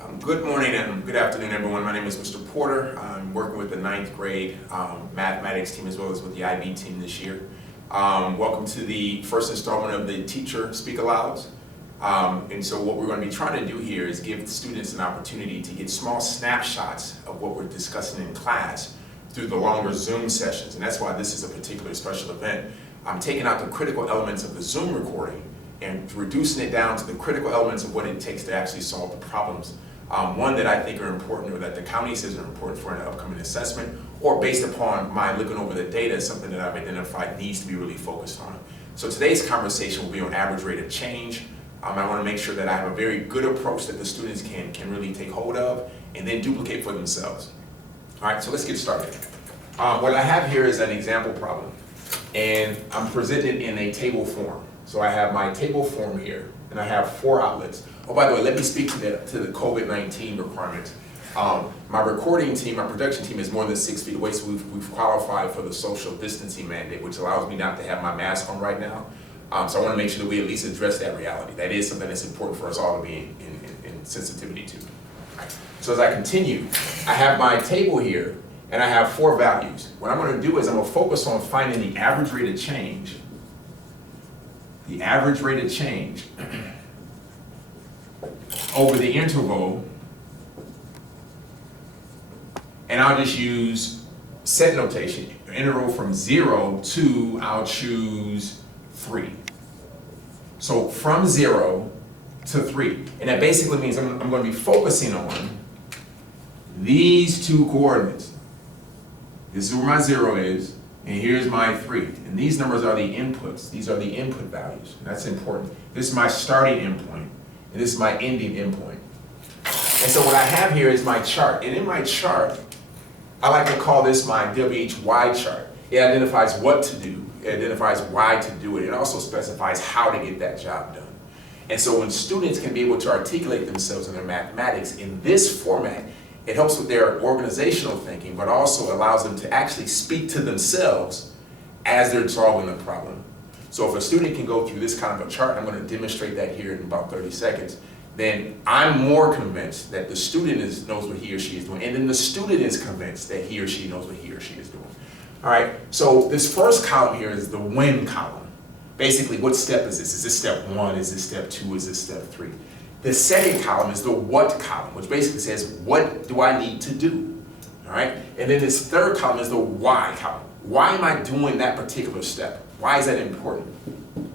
Good morning and good afternoon, everyone. My name is Mr. Porter. I'm working with the 9th grade mathematics team as well as with the IB team this year. Welcome to the first installment of the Teacher Speak Alouds. And so what we're going to be trying to do here is give students an opportunity to get small snapshots of what we're discussing in class through the longer Zoom sessions. And that's why this is a particularly special event. I'm taking out the critical elements of the Zoom recording and reducing it down to the critical elements of what it takes to actually solve the problems. One that I think are important, or that the county says are important for an upcoming assessment, or based upon my looking over the data, something that I've identified needs to be really focused on. So today's conversation will be on average rate of change. I want to make sure that I have a very good approach that the students can really take hold of and then duplicate for themselves. All right, so let's get started. What I have here is an example problem, and I'm presented in a table form. So I have my table form here, and I have 4 outlets. Oh, by the way, let me speak to the COVID-19 requirements. My recording team, my production team is more than 6 feet away, so we've qualified for the social distancing mandate, which allows me not to have my mask on right now. So I want to make sure that we at least address that reality. That is something that's important for us all to be in sensitivity to. So as I continue, I have my table here, and I have 4 values. What I'm going to do is I'm going to focus on finding the average rate of change. The average rate of change over the interval, and I'll just use set notation. Interval from 0 to, I'll choose 3. So from 0 to 3. And that basically means I'm going to be focusing on these 2 coordinates. This is where my 0 is, and here's my 3. And these numbers are the inputs. These are the input values. And that's important. This is my starting endpoint, and this is my ending endpoint. And so what I have here is my chart. And in my chart, I like to call this my WHY chart. It identifies what to do. It identifies why to do it. It also specifies how to get that job done. And so when students can be able to articulate themselves in their mathematics in this format, it helps with their organizational thinking, but also allows them to actually speak to themselves as they're solving the problem. So if a student can go through this kind of a chart, I'm going to demonstrate that here in about 30 seconds, then I'm more convinced that the student knows what he or she is doing, and then the student is convinced that he or she knows what he or she is doing. All right, so this first column here is the when column. Basically, what step is this? Is this step 1? Is this step 2? Is this step 3? The second column is the what column, which basically says, what do I need to do? All right, and then this third column is the why column. Why am I doing that particular step? Why is that important?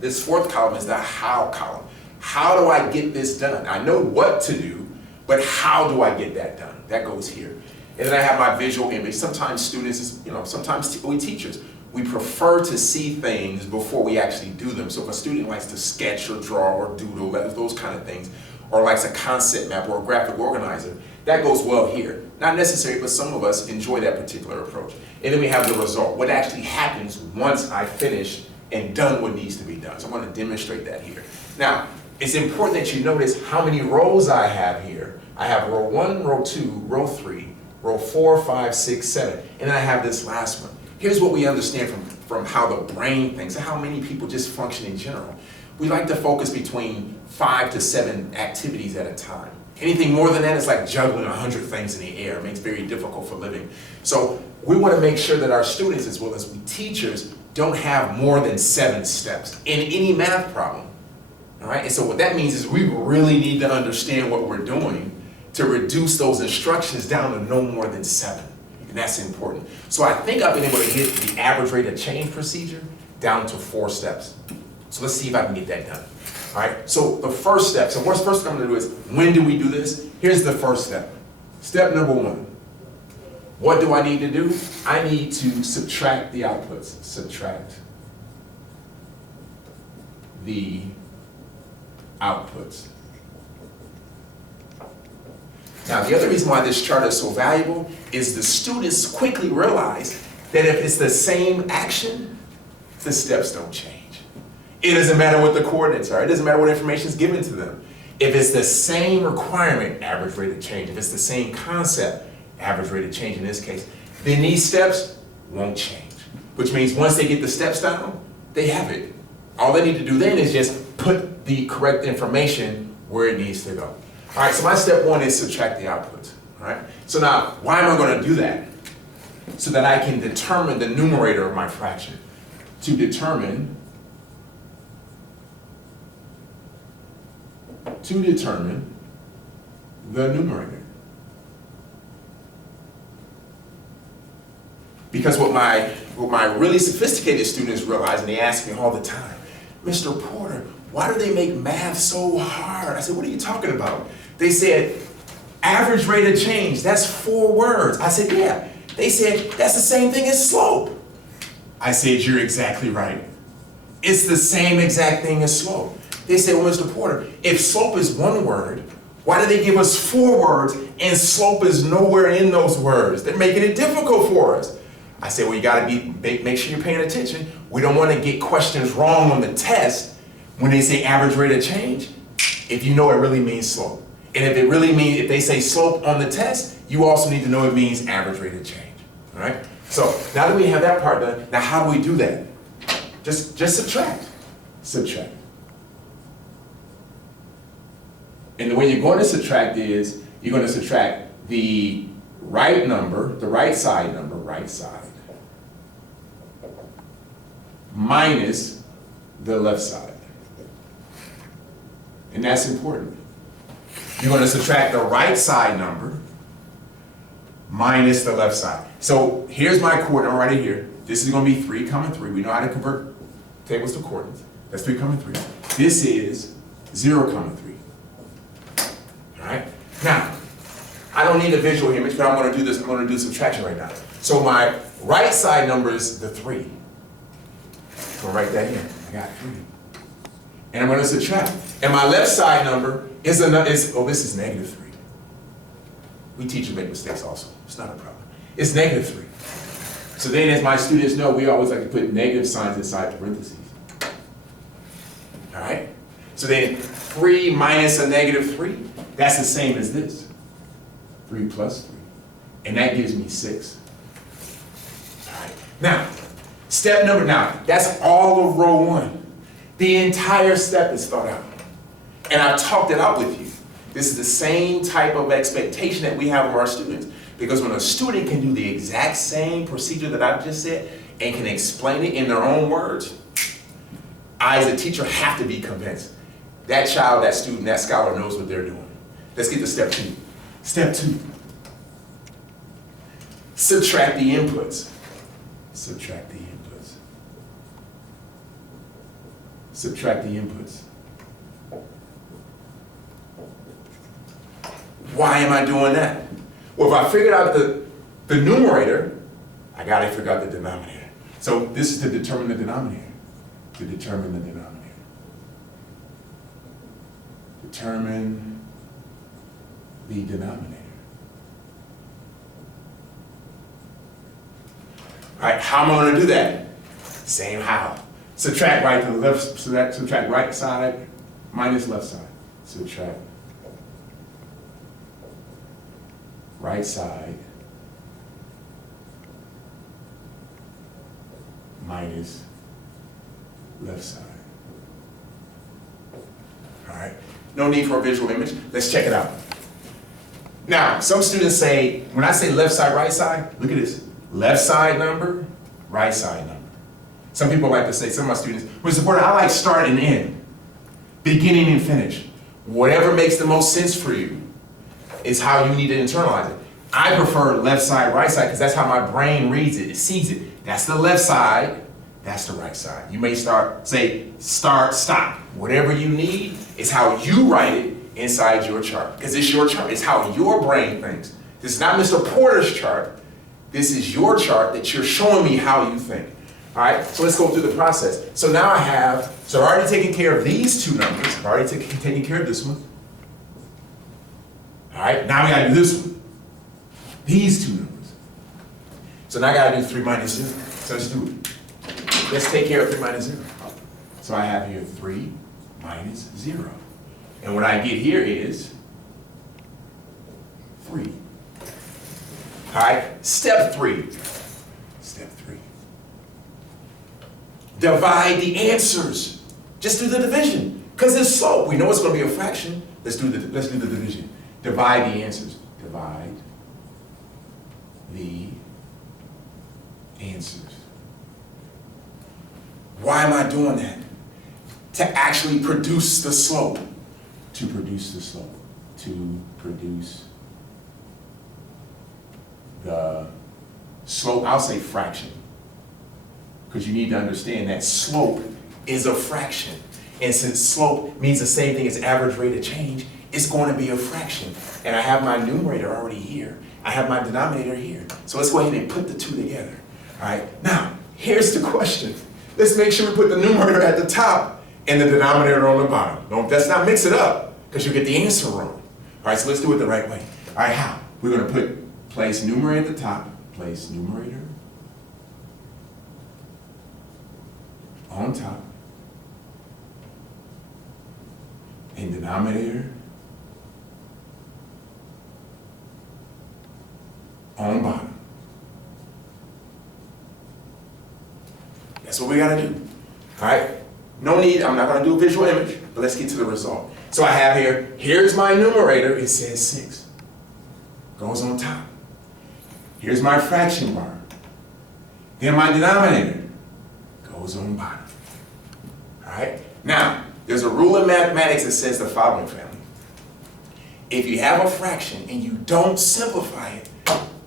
This fourth column is the how column. How do I get this done? I know what to do, but how do I get that done? That goes here. And then I have my visual image. Sometimes students, sometimes we teachers, we prefer to see things before we actually do them. So if a student likes to sketch or draw or doodle, those kind of things, or likes a concept map or a graphic organizer, that goes well here. Not necessary, but some of us enjoy that particular approach. And then we have the result, what actually happens once I finish and done what needs to be done. So I'm going to demonstrate that here. Now, it's important that you notice how many rows I have here. I have row 1, row 2, row 3, row 4, 5, 6, 7, and then I have this last one. Here's what we understand from how the brain thinks and how many people just function in general. We like to focus between 5 to 7 activities at a time. Anything more than that is like juggling 100 things in the air. It makes it very difficult for living. So we want to make sure that our students, as well as we teachers, don't have more than 7 steps in any math problem. All right? And so what that means is we really need to understand what we're doing to reduce those instructions down to no more than 7. And that's important. So I think I've been able to get the average rate of change procedure down to 4 steps. So let's see if I can get that done. All right, so the first step, so what's first I'm going to do is, when do we do this? Here's the first step. Step number 1. What do I need to do? I need to subtract the outputs. Subtract the outputs. Now, the other reason why this chart is so valuable is the students quickly realize that if it's the same action, the steps don't change. It doesn't matter what the coordinates are. It doesn't matter what information is given to them. If it's the same requirement, average rate of change. If it's the same concept, average rate of change in this case, then these steps won't change. Which means once they get the steps down, they have it. All they need to do then is just put the correct information where it needs to go. All right, so my step one is subtract the outputs. All right, so now why am I going to do that? So that I can determine the numerator of my fraction. To determine the numerator. Because what my really sophisticated students realize, and they ask me all the time, Mr. Porter, why do they make math so hard? I said, what are you talking about? They said, average rate of change, that's 4 words. I said, yeah. They said, that's the same thing as slope. I said, you're exactly right. It's the same exact thing as slope. They said, well, Mr. Porter, if slope is 1 word, why do they give us 4 words and slope is nowhere in those words? They're making it difficult for us. I said, well, you gotta make sure you're paying attention. We don't wanna get questions wrong on the test when they say average rate of change, if you know it really means slope. And if they say slope on the test, you also need to know it means average rate of change, all right? So now that we have that part done, now how do we do that? Just subtract, subtract. And the way you're going to subtract is, you're going to subtract the right number, the right side number, right side, minus the left side. And that's important. You're going to subtract the right side number minus the left side. So here's my coordinate right here. This is going to be 3, 3. We know how to convert tables to coordinates. That's 3, 3. This is 0, 3. All right? Now, I don't need a visual image, but I'm going to do this. I'm going to do subtraction right now. So my right side number is the 3. So I'll write that here. I got 3. And I'm going to subtract. And my left side number is this is negative 3. We teachers make mistakes also. It's not a problem. It's negative 3. So then, as my students know, we always like to put negative signs inside parentheses. All right? So then 3 minus a negative 3, that's the same as this. 3 plus 3. And that gives me 6. All right. Now, step number, that's all of row 1. The entire step is thought out. And I've talked it out with you. This is the same type of expectation that we have of our students. Because when a student can do the exact same procedure that I've just said and can explain it in their own words, I as a teacher have to be convinced. That child, that student, that scholar knows what they're doing. Let's get to step 2. Step 2. Subtract the inputs. Subtract the inputs. Subtract the inputs. Why am I doing that? Well, if I figured out the numerator, I gotta figure out the denominator. So this is to determine the denominator. To determine the denominator. Determine the denominator. All right, how am I gonna do that? Same how. Subtract right to the left, subtract right side minus left side. Subtract right side minus left side. All right, no need for a visual image. Let's check it out. Now, some students say, when I say left side, right side, look at this. Left side number, right side number. Some people like to say, some of my students, Mr. Porter, I like start and end, beginning and finish. Whatever makes the most sense for you is how you need to internalize it. I prefer left side, right side, because that's how my brain reads it, it sees it. That's the left side, that's the right side. You may say start, stop. Whatever you need is how you write it inside your chart, because it's your chart. It's how your brain thinks. This is not Mr. Porter's chart. This is your chart that you're showing me how you think. All right, so let's go through the process. So now I've already taken care of these 2 numbers. I've already taken care of this one. All right, now we gotta do this one. These 2 numbers. So now I gotta do 3 minus 0. So let's do it. Let's take care of 3 minus 0. So I have here 3 minus 0. And what I get here is 3. All right, step 3. Step 3. Divide the answers. Just do the division. Because it's slope. We know it's going to be a fraction. Let's do the division. Divide the answers. Divide the answers. Why am I doing that? To actually produce the slope. To produce the slope. To produce the slope. I'll say fraction. Because you need to understand that slope is a fraction. And since slope means the same thing as average rate of change, it's going to be a fraction. And I have my numerator already here. I have my denominator here. So let's go ahead and put the two together. All right, now, here's the question. Let's make sure we put the numerator at the top and the denominator on the bottom. Let's not mix it up, because you'll get the answer wrong. All right, so let's do it the right way. All right, how? We're going to place numerator at the top, place numerator on top, and denominator on bottom. That's what we gotta do. All right? No need, I'm not gonna do a visual image, but let's get to the result. So I have here, here's my numerator, it says 6. Goes on top. Here's my fraction bar. Then my denominator goes on bottom. All right? Now, there's a rule in mathematics that says the following, family. If you have a fraction and you don't simplify it,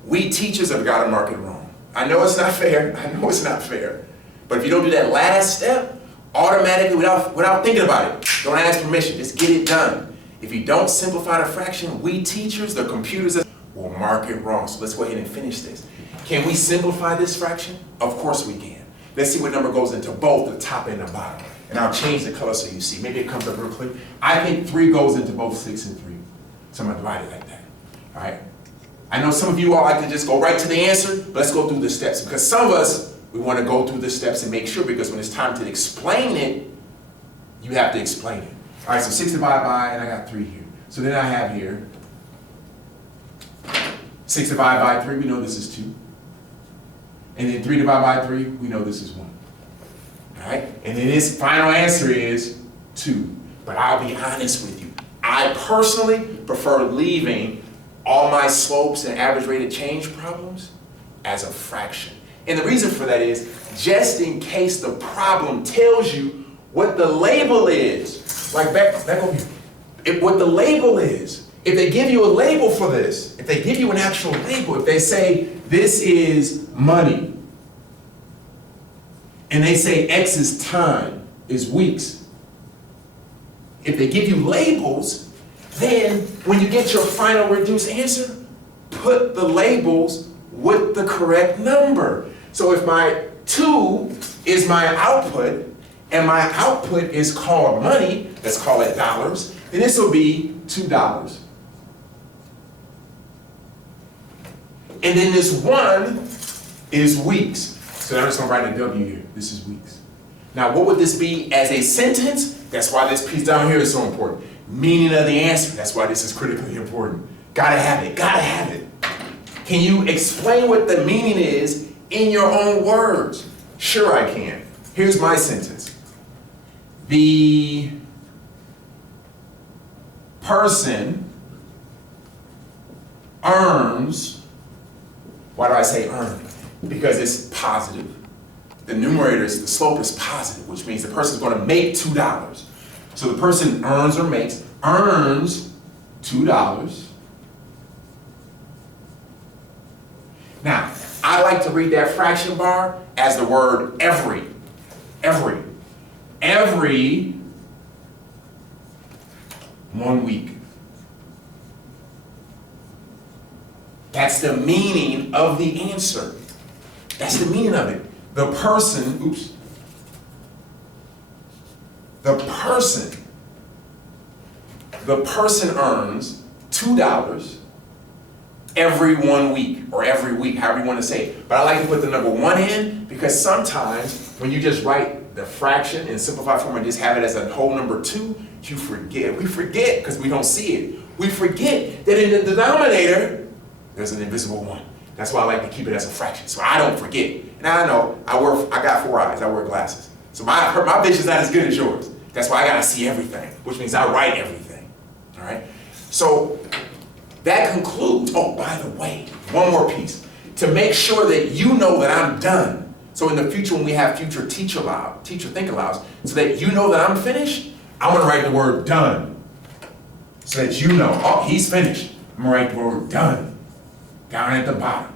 we teachers have got to mark it wrong. I know it's not fair. I know it's not fair. But if you don't do that last step, automatically, without thinking about it, don't ask permission, just get it done. If you don't simplify the fraction, we teachers, the computers, will mark it wrong. So let's go ahead and finish this. Can we simplify this fraction? Of course we can. Let's see what number goes into both the top and the bottom. And I'll change the color so you see. Maybe it comes up real quick. I think 3 goes into both 6 and 3. So I'm going to divide it like that. All right? I know some of you all like to just go right to the answer, but let's go through the steps. Because some of us, we want to go through the steps and make sure, because when it's time to explain it, you have to explain it. All right, so 6 divided by, and I got 3 here. So then I have here, 6 divided by 3, we know this is 2. And then 3 divided by 3, we know this is 1. All right, and then this final answer is 2. But I'll be honest with you. I personally prefer leaving all my slopes and average rate of change problems as a fraction. And the reason for that is, just in case the problem tells you what the label is. Like back over here. What the label is. If they give you a label for this, if they give you an actual label, if they say this is money, and they say X is time, is weeks. If they give you labels, then when you get your final reduced answer, put the labels with the correct number. So if my 2 is my output, and my output is called money, let's call it dollars, then this will be $2. And then this 1 is weeks. So now I'm just going to write a W here. This is weeks. Now what would this be as a sentence? That's why this piece down here is so important. Meaning of the answer. That's why this is critically important. Gotta have it. Gotta have it. Can you explain what the meaning is in your own words? Sure I can. Here's my sentence. The person earns, why do I say earn? Because it's positive. The numerator, the slope is positive, which means the person's going to make $2. So the person earns or makes, earns $2. Now, I like to read that fraction bar as the word every. Every 1 week. That's the meaning of the answer. That's the meaning of it. The person earns $2 every 1 week, or every week, however you want to say it. But I like to put the number 1 in, because sometimes when you just write the fraction in simplified form and just have it as a whole number 2, you forget. We forget because we don't see it. We forget that in the denominator, there's an invisible 1. That's why I like to keep it as a fraction, so I don't forget. Now I know, I got 4 eyes, I wear glasses. So my vision's not as good as yours. That's why I gotta see everything, which means I write everything. All all right? So that concludes, oh, by the way, one more piece. To make sure that you know that I'm done. So in the future when we have future teacher think alouds, so that you know that I'm finished, I'm gonna write the word done. So that you know, oh, he's finished. I'm gonna write the word done down at the bottom.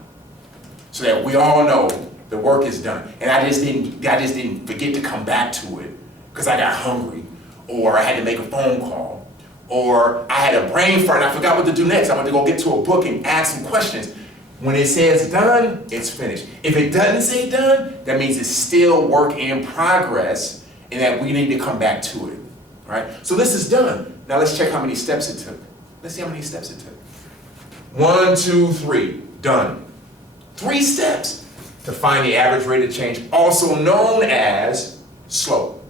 So that we all know the work is done. And I just didn't forget to come back to it because I got hungry, or I had to make a phone call, or I had a brain fart and I forgot what to do next. I went to go get to a book and ask some questions. When it says done, it's finished. If it doesn't say done, that means it's still work in progress and that we need to come back to it, right? So this is done. Now let's check how many steps it took. Let's see how many steps it took. 1, 2, 3, done. 3 steps to find the average rate of change, also known as slope.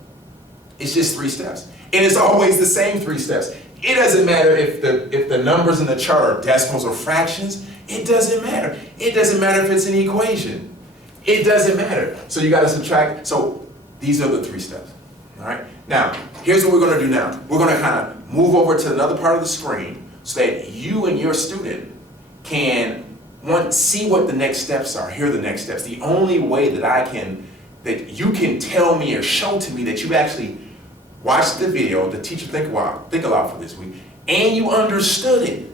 It's just 3 steps. And it's always the same 3 steps. It doesn't matter if the numbers in the chart are decimals or fractions. It doesn't matter. It doesn't matter if it's an equation. It doesn't matter. So you got to subtract. So these are the 3 steps. All right. Now, here's what we're going to do now. We're going to kind of move over to another part of the screen so that you and your student can see what the next steps are. Here are the next steps. The only way that you can tell me or show to me that you actually watched the video, the teacher think aloud for this week, and you understood it,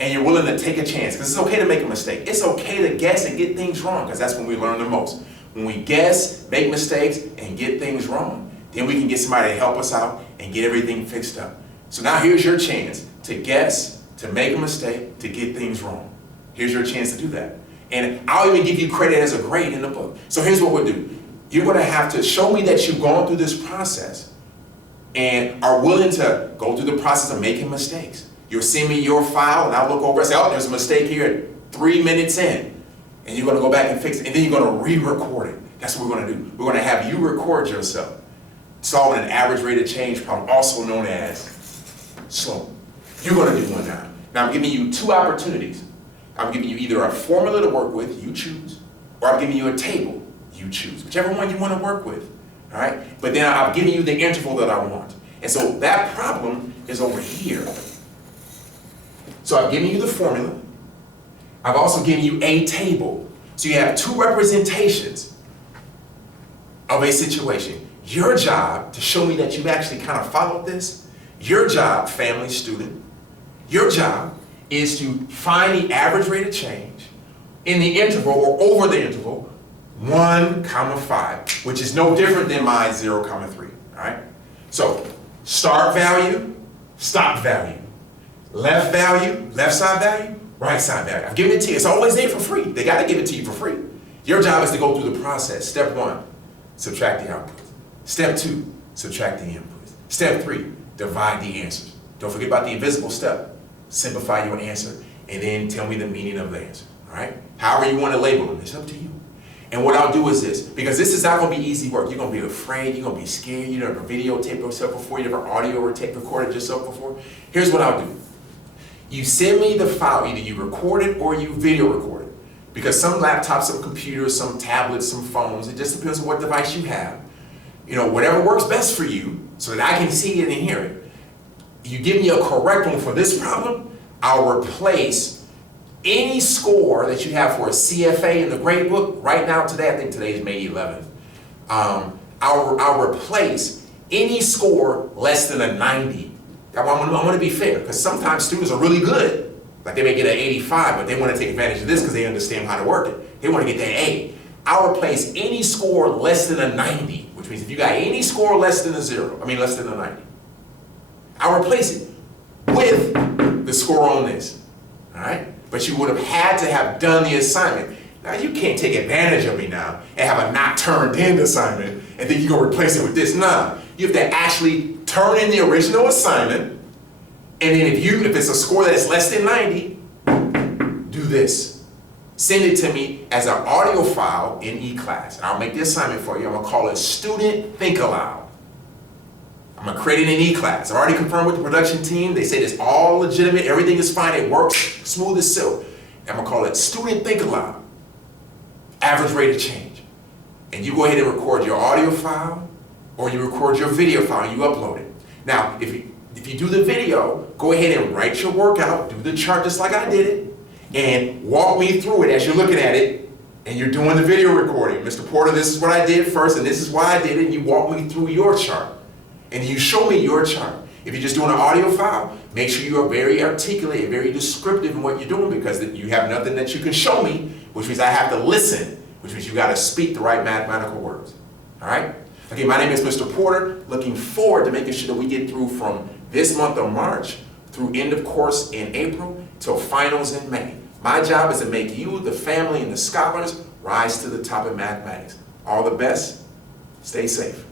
and you're willing to take a chance, because it's okay to make a mistake. It's okay to guess and get things wrong, because that's when we learn the most. When we guess, make mistakes, and get things wrong, then we can get somebody to help us out and get everything fixed up. So now here's your chance to guess, to make a mistake, to get things wrong. Here's your chance to do that. And I'll even give you credit as a grade in the book. So here's what we'll do. You're going to have to show me that you've gone through this process and are willing to go through the process of making mistakes. You'll send me your file and I'll look over and say, oh, there's a mistake here at 3 minutes in. And you're going to go back and fix it. And then you're going to re-record it. That's what we're going to do. We're going to have you record yourself solving an average rate of change problem, also known as slope. You're going to do one now. Now I'm giving you 2 opportunities. I'm giving you either a formula to work with, you choose, or I'm giving you a table, you choose. Whichever one you want to work with. All right? But then I've given you the interval that I want. And so that problem is over here. So I've given you the formula. I've also given you a table. So you have 2 representations of a situation. Your job, to show me that you actually kind of followed this, your job, family, student, your job is to find the average rate of change in the interval or over the interval 1, 5, which is no different than my 0, 3, all right? So start value, stop value, left value, left side value, right side value. I've given it to you. It's always there for free. They got to give it to you for free. Your job is to go through the process. Step 1, subtract the outputs. Step 2, subtract the inputs. Step 3, divide the answers. Don't forget about the invisible step. Simplify your answer, and then tell me the meaning of the answer, all right? However you want to label them, it's up to you. And what I'll do is this, because this is not going to be easy work. You're going to be afraid, you're going to be scared, you never videotaped yourself before, you never audio or tape recorded yourself before. Here's what I'll do. You send me the file, either you record it or you video record it. Because some laptops, some computers, some tablets, some phones, it just depends on what device you have. You know, whatever works best for you, so that I can see it and hear it. You give me a correct one for this problem, I'll replace any score that you have for a CFA in the grade book. Right now, today, I think today is May 11th. I'll replace any score less than a 90. I'm going to be fair, because sometimes students are really good. Like they may get an 85, but they want to take advantage of this because they understand how to work it. They want to get that A. I'll replace any score less than a 90, which means if you got any score less than less than a 90. I'll replace it with the score on this, all right? But you would have had to have done the assignment. Now you can't take advantage of me now and have a not turned in assignment and then you go replace it with this. Nah, you have to actually turn in the original assignment, and then if it's a score that is less than 90, do this. Send it to me as an audio file in eClass. And I'll make the assignment for you. I'm gonna call it Student Think Aloud. I'm gonna create it in eClass. I've already confirmed with the production team. They said it's all legitimate, everything is fine, it works smooth as silk. I'm gonna call it Student Think Aloud. Average rate of change. And you go ahead and record your audio file or you record your video file and you upload it. Now, if you do the video, go ahead and write your workout, do the chart just like I did it, and walk me through it as you're looking at it, and you're doing the video recording. Mr. Porter, this is what I did first, and this is why I did it, and you walk me through your chart. And you show me your chart. If you're just doing an audio file, make sure you are very articulate and very descriptive in what you're doing, because you have nothing that you can show me, which means I have to listen, which means you got to speak the right mathematical words. All right? Okay, my name is Mr. Porter. Looking forward to making sure that we get through from this month of March through end of course in April till finals in May. My job is to make you, the family, and the scholars rise to the top in mathematics. All the best. Stay safe.